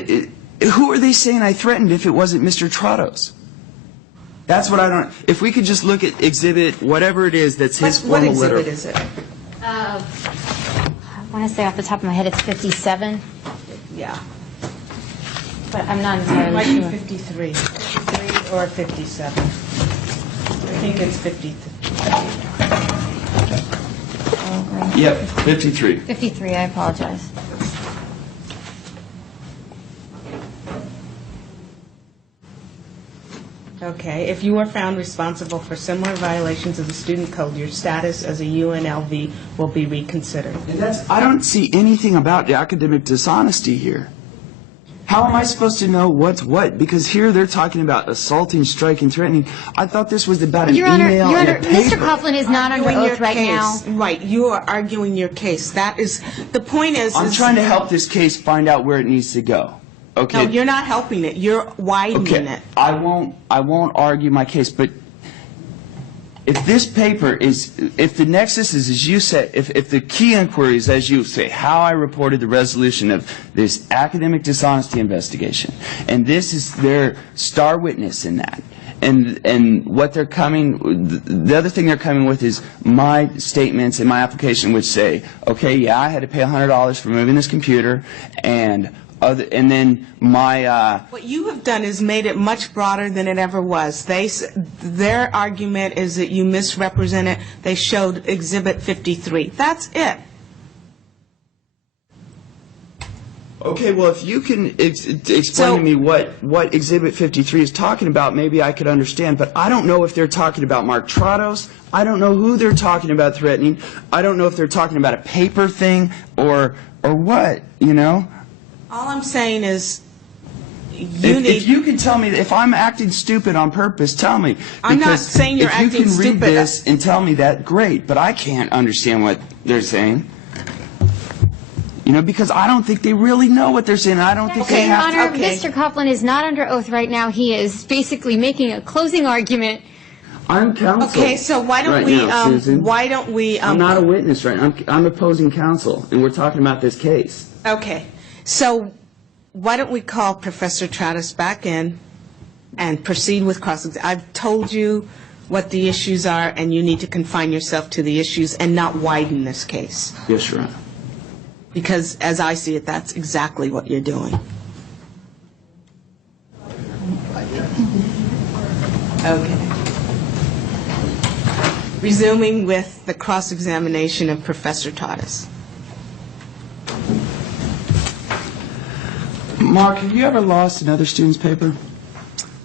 who are they saying I threatened if it wasn't Mr. Trottos? That's what I don't. If we could just look at exhibit, whatever it is, that's his What formal letter. exhibit is it? I want to say off the top of my head, it's 57, Yeah. but I'm not It entirely might be sure. 53. 53 or 57. I think it's 53. Yep, 53. 53, I apologize. Okay. If you are found responsible for similar violations of the student code, your status as a UNLV will be reconsidered. And I don't see anything about the academic dishonesty here. How am I supposed to know what's what? Because here they're talking about assaulting, striking, threatening. I thought this was about an Your Honor, email and a Mr. paper. Coughlin is not under Arguing your oath right now. case. Right. You are arguing your case. That is, the point is... I'm trying to help this case find out where it needs to go. Okay. No, you're not helping it. You're widening Okay, it. I won't argue my case, but if this paper is, if the nexus is as you say, if the key inquiry is as you say, how I reported the resolution of this academic dishonesty investigation, and this is their star witness in that, and what they're coming, the other thing they're coming with is my statements in my application which say, okay, yeah, I had to pay $100 for moving this computer, and then my... What you have done is made it much broader than it ever was. Their argument is that you misrepresented. They showed Exhibit 53. That's it. Okay, well, if you can explain to me what Exhibit 53 is talking about, maybe I could understand. But I don't know if they're talking about Mark Trottos. I don't know who they're talking about threatening. I don't know if they're talking about a paper thing or what, All I'm saying is If you can tell me, if I'm acting stupid on purpose, tell me. I'm not Because saying you're acting If you can read stupid. this and tell me that, great. But I can't understand what they're saying. Because I don't think they really know what they're saying. I don't think they Your have to. Honor, okay. Mr. Coughlin is not under oath right now. He is basically making a closing argument. I'm counsel. Okay, so why don't right we, now, Susan. I'm I'm not a witness right now. I'm opposing counsel, and we're talking about this case. Okay, so why don't we call Professor Trottis back in and proceed with cross-examination? I've told you what the issues are, and you need to confine yourself to the issues and not widen this case. Yes, Your Honor. Because as I see it, that's exactly what you're doing. Okay. Resuming with the cross-examination of Professor Trottis. Mark, have you ever lost another student's paper?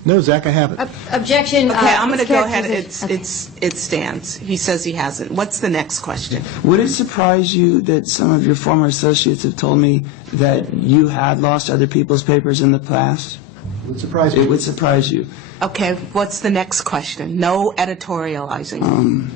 No, Zach, I haven't. Objection. Okay, I'm going to it's go ahead. characterization- It stands. He says he hasn't. What's the next question? Would it surprise you that some of your former associates have told me that you had lost other people's papers in the past? It would surprise It me. would surprise you. Okay, what's the next question? No editorializing.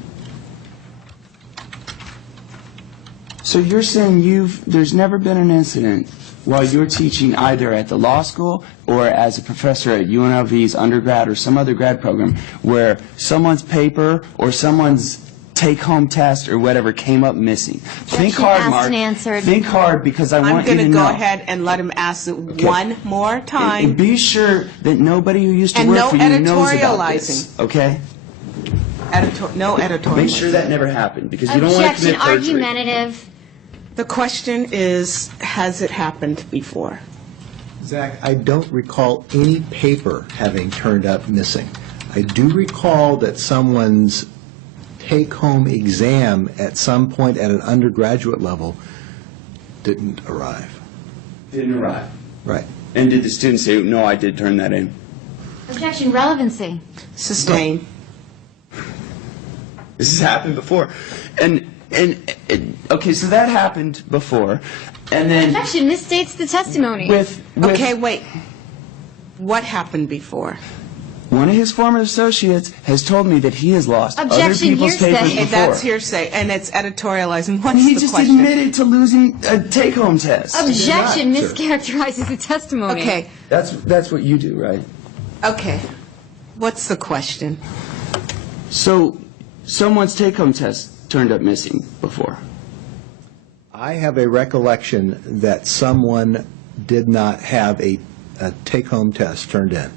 So you're saying there's never been an incident while you're teaching either at the law school or as a professor at UNLV's undergrad or some other grad program where someone's paper or someone's take-home test or whatever came up missing. Think hard, asked Mark. and answered. Think hard because I I'm want you going to to know. go ahead and let him ask it one more And time. be sure that nobody who used to And work no for you knows about this. editorializing. Okay? No editorial. Make sure that never happened because you don't want to Objection, commit perjury. argumentative. The question is, has it happened before? Zach, I don't recall any paper having turned up missing. I do recall that someone's take-home exam at some point at an undergraduate level didn't arrive. Didn't arrive. Right. And did the student say, no, I did turn that in? Objection, relevancy. Sustained. This has happened before. And okay, so that happened before. And then Objection, misstates the testimony. with Okay, wait. What happened before? one of his former associates has told me that he has lost other Objection, people's hearsay. papers Okay, before. that's hearsay, and it's editorializing. What's He the just question? admitted to losing a take-home test. Objection, You're not, sir. mischaracterizes the testimony. Okay, That's what you do, right? okay. What's the question? So someone's take-home test turned up missing before. I have a recollection that someone did not have a take-home test turned in.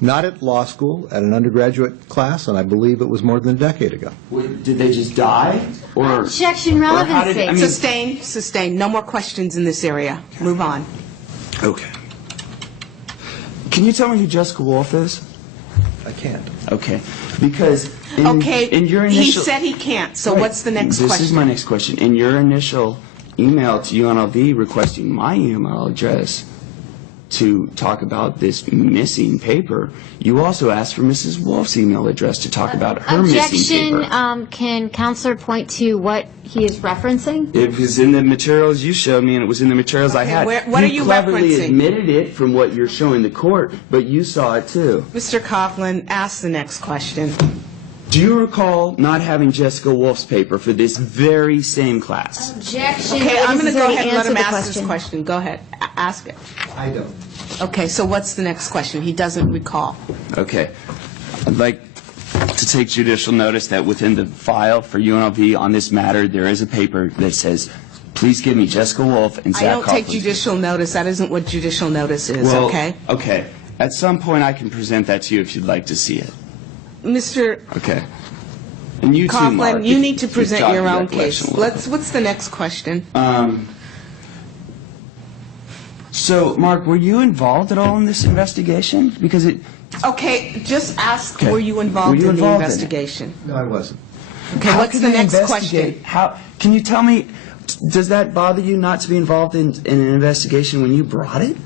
Not at law school, at an undergraduate class, and I believe it was more than a decade ago. Did they just die? Or Objection, or how did- relevancy. I mean- Sustained. No more questions in this area. Move on. Okay. Can you tell me who Jessica Wolf is? I can't. Okay. Because in your he initial... said he can't, so Right. what's the next This question? is my next question. In your initial email to UNLV requesting my email address to talk about this missing paper, you also asked for Mrs. Wolf's email address to talk about her missing Objection, paper. can counselor point to what he is referencing? It was in the materials you showed me, and it was in the materials I Okay, had. what are you cleverly referencing? admitted it from what you're showing the court, but you saw it too. Mr. Coughlin, ask the next question. Do you recall not having Jessica Wolf's paper for this very same class? Objection. Okay, I'm going to go ahead and let him answer the ask this question. Go ahead, ask it. I don't. Okay, so what's the next question? He doesn't recall. Okay. I'd like to take judicial notice that within the file for UNLV on this matter, there is a paper that says, please give me Jessica Wolf and Zach I don't take Coughlin's judicial notice. That isn't what judicial notice is, Well, okay? Okay. At some point, I can present that to you if you'd like to see it. Mr. Okay. And you too, Mark. Coughlin, you if- need to if present jog your your own case. recollection a little. What's the next question? So, Mark, were you involved at all in this investigation? Because it... Okay, just ask, Okay. were you involved Were you in the involved in it? investigation? No, I wasn't. Okay, How what's can the they next investigate? question? How, can you tell me, does that bother you not to be involved in an investigation when you brought it?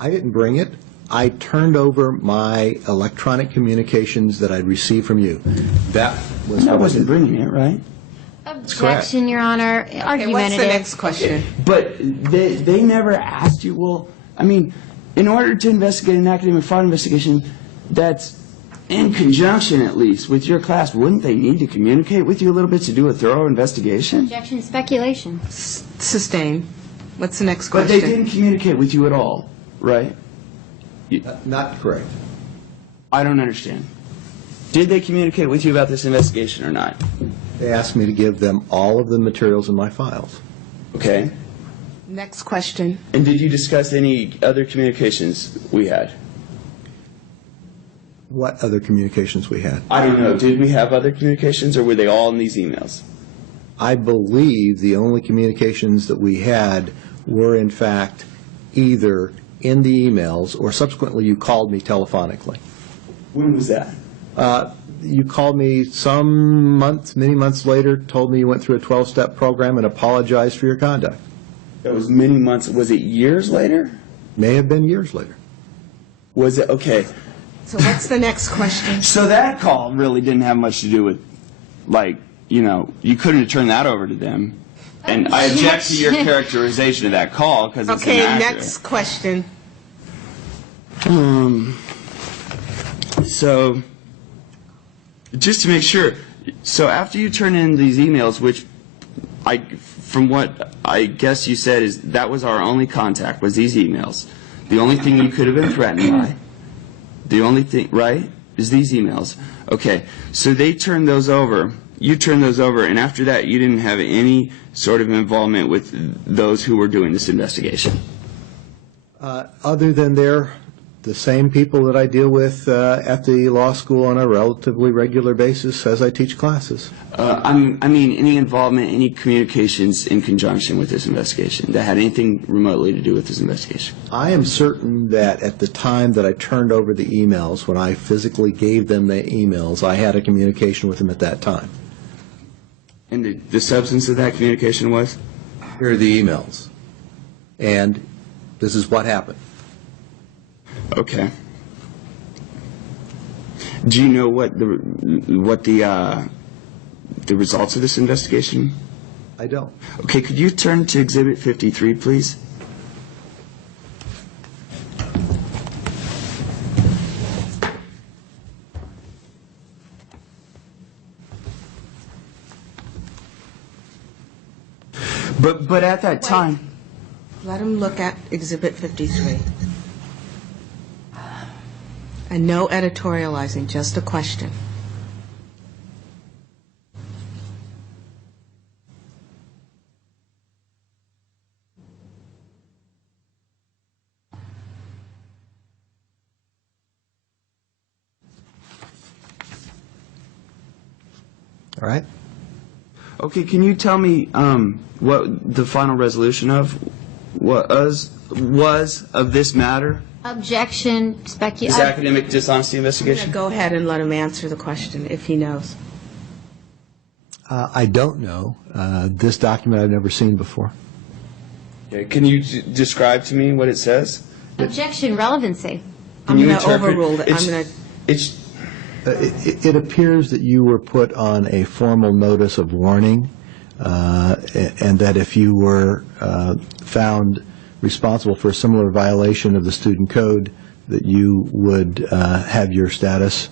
I didn't bring it. I turned over my electronic communications that I'd received from you. That was... I wasn't bringing it, right? Objection, Your Honor. Okay, Argumentative. what's the next question? But they never asked you, well, I mean, in order to investigate an academic fraud investigation, that's in conjunction at least with your class, wouldn't they need to communicate with you a little bit to do a thorough investigation? Objection, speculation. Sustain. What's the next But question? they didn't communicate with you at all, right? Not correct. I don't understand. Did they communicate with you about this investigation or not? They asked me to give them all of the materials in my files. Okay. Next question. And did you discuss any other communications we had? What other communications we had? I don't know. Did we have other communications or were they all in these emails? I believe the only communications that we had were, in fact, either in the emails or subsequently you called me telephonically. When was that? You called me some months, many months later, told me you went through a 12-step program and apologized for your conduct. That was many months. Was it years later? May have been years later. Was it? Okay. So what's the next question? So that call really didn't have much to do with, like, you know, you couldn't have turned that over to them. And I object to your characterization of that call because it's Okay, inaccurate. next question. So, just to make sure, so after you turn in these emails, which from what I guess you said is that was our only contact, was these emails. The only thing you could have been threatened by, the only thing, right, is these emails. Okay, so they turned those over, you turned those over, and after that you didn't have any sort of involvement with those who were doing this investigation? Other than the same people that I deal with at the law school on a relatively regular basis as I teach classes. I mean, any involvement, any communications in conjunction with this investigation that had anything remotely to do with this investigation? I am certain that at the time that I turned over the emails, when I physically gave them the emails, I had a communication with them at that time. And the substance of that communication was? Here are the emails. And this is what happened. Okay. Do you know what the results of this investigation? I don't. Okay, could you turn to Exhibit 53, please? But at that time, Let him look at Exhibit 53. And no editorializing, just a question. All right? okay, can you tell me what the final resolution of was of this matter? Objection, This academic dishonesty Yeah, investigation? go ahead and let him answer the question if he knows. I don't know. This document I've never seen before. Okay, can you describe to me what it says? Objection, relevancy. I'm you going to interpret- overrule it. it's- I'm going to. It's It appears that you were put on a formal notice of warning, and that if you were found responsible for a similar violation of the student code, that you would have your status